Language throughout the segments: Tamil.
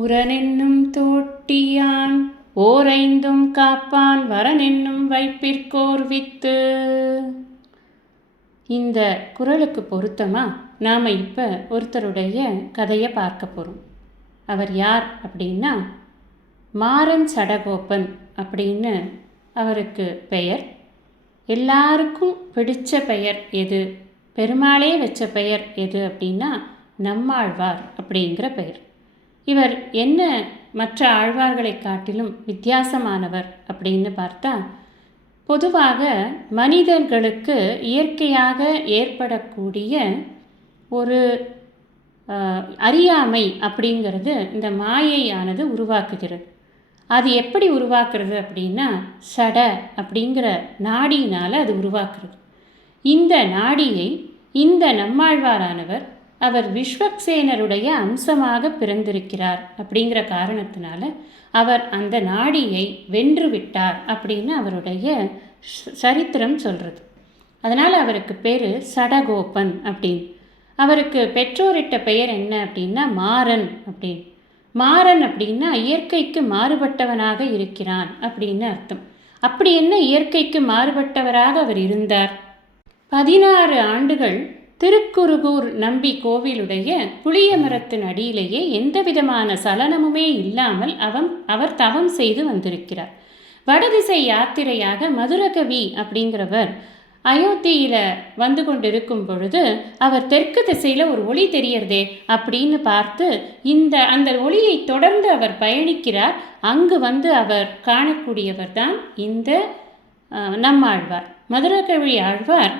உரனென்னும் தோட்டியான் ஓரைந்தும் காப்பான் வரனென்னும் வைப்பிற்கோர் வித்து. இந்த குறளுக்கு பொருத்தமாக நாம் இப்போ ஒருத்தருடைய கதையை பார்க்க போகிறோம் அவர் யார் அப்படின்னா மாறன் சடகோப்பன் அப்படின்னு அவருக்கு பெயர். எல்லாருக்கும் பிடித்த பெயர் எது? பெருமாளே வச்ச பெயர் எது அப்படின்னா நம்மாழ்வார் அப்படிங்கிற பெயர். இவர் என்ன மற்ற ஆழ்வார்களை காட்டிலும் வித்தியாசமானவர் அப்படின்னு பார்த்தா பொதுவாக மனிதர்களுக்கு இயற்கையாக ஏற்படக்கூடிய ஒரு அறியாமை அப்படிங்கிறது இந்த மாயையானது உருவாக்குகிறது. அது எப்படி உருவாக்குறது அப்படின்னா சட அப்படிங்கிற நாடியினால் அது உருவாக்குறது. இந்த நாடியை இந்த நம்மாழ்வாரானவர் அவர் விஸ்வக்சேனருடைய அம்சமாக பிறந்திருக்கிறார் அப்படிங்கிற காரணத்தினால அவர் அந்த நாடியை வென்று விட்டார் அப்படின்னு அவருடைய சரித்திரம் சொல்கிறது அதனால் அவருக்கு பேர் சடகோபன் அப்படின்னு. அவருக்கு பெற்றோரிட்ட பெயர் என்ன அப்படின்னா மாறன் அப்படின்னு. மாறன் அப்படின்னா இயற்கைக்கு மாறுபட்டவனாக இருக்கிறான் அப்படின்னு அர்த்தம். அப்படி என்ன இயற்கைக்கு மாறுபட்டவராக அவர் இருந்தார்? பதினாறு ஆண்டுகள் திருக்குறுகூர் நம்பி கோவிலுடைய புளிய மரத்தின் அடியிலேயே எந்த விதமான சலனமுமே இல்லாமல் அவன் அவர் தவம் செய்து வந்திருக்கிறார். வடதிசை யாத்திரையாக மதுரகவி அப்படிங்கிறவர் அயோத்தியில் வந்து கொண்டிருக்கும் பொழுது அவர் தெற்கு திசையில் ஒரு ஒளி தெரியறதே அப்படின்னு பார்த்து இந்த அந்த ஒளியை தொடர்ந்து அவர் பயணிக்கிறார். அங்கு வந்து அவர் காணக்கூடியவர் தான் இந்த நம்மாழ்வார். மதுரகவி ஆழ்வார்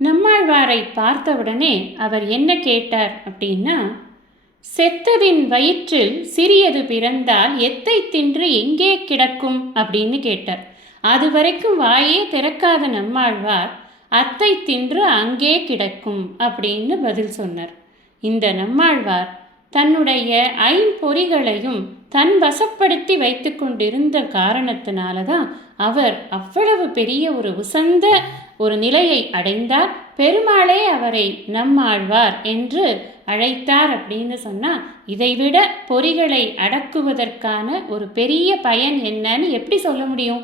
நம்மாழ்வாரை பார்த்தவுடனே அவர் என்ன கேட்டார் அப்படின்னா செத்ததின் வயிற்றில் சிறியது பிறந்தால் எத்தை தின்று எங்கே கிடக்கும்? அப்படின்னு கேட்டார். அது வரைக்கும் வாயே திறக்காத நம்மாழ்வார் அத்தை தின்று அங்கே கிடக்கும் அப்படின்னு பதில் சொன்னார். இந்த நம்மாழ்வார் தன்னுடைய ஐம்பொறிகளையும் தன் வசப்படுத்தி வைத்து கொண்டிருந்த காரணத்தினால தான் அவர் அவ்வளவு பெரிய ஒரு உசந்த ஒரு நிலையை அடைந்தார். பெருமாளே அவரை நம்மாழ்வார் என்று அழைத்தார் அப்படின்னு சொன்னால் இதைவிட பொறிகளை அடக்குவதற்கான ஒரு பெரிய பயன் என்னன்னு எப்படி சொல்ல முடியும்?